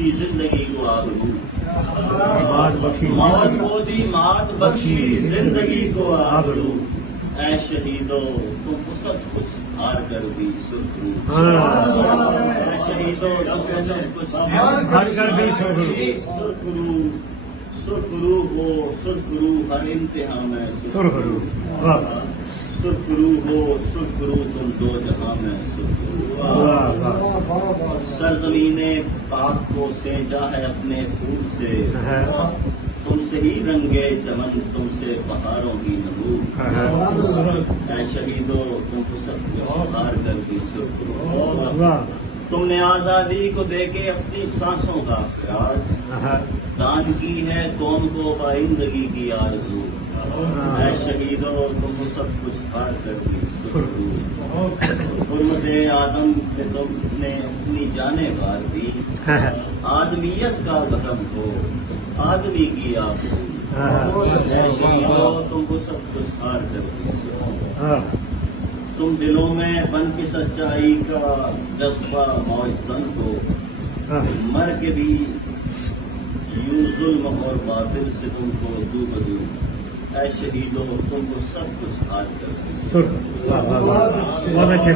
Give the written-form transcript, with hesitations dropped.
بخشی زندگی کو آبرو، موت موت کو دی مات بخشی زندگی کو آبرو، اے شہیدو تم کو سب کچھ ہار کر بھی سرخرو، اے شہیدو تم کو سب کچھ ہر کر بھی سرخرو، سرخرو ہو سرخرو ہر امتحان میں سرخرو، سرخرو ہو سرخرو تم دو جہاں میں سرخرو، سرزمین پاک کو سینچا ہے اپنے خون سے، تم سے ہی رنگے چمن تم سے بہاروں کی نبو، اے شہیدو تم کو سب کچھ ہار کر بھی سرخرو، تم نے آزادی کو دے کے اپنی سانسوں کا خراج دان کی ہے قوم کو بائندگی کی آرزو، اے شہیدو تم کو سب کچھ ہار کر بھی سرخرو، حرمت آدم پہ تم نے اپنی جانیں وار دی، آدمیت کا بھرم ہو آدمی کی آبرو، اے شہیدو تم کو سب کچھ ہار کر بھی سرخرو، تم دلوں میں بن کے سچائی کا جذبہ معزن کو، مر کے بھی یوں ظلم اور باطل سے تم کو دو بدو، اے شہیدو تم کو سب کچھ ہار کر بہت اچھے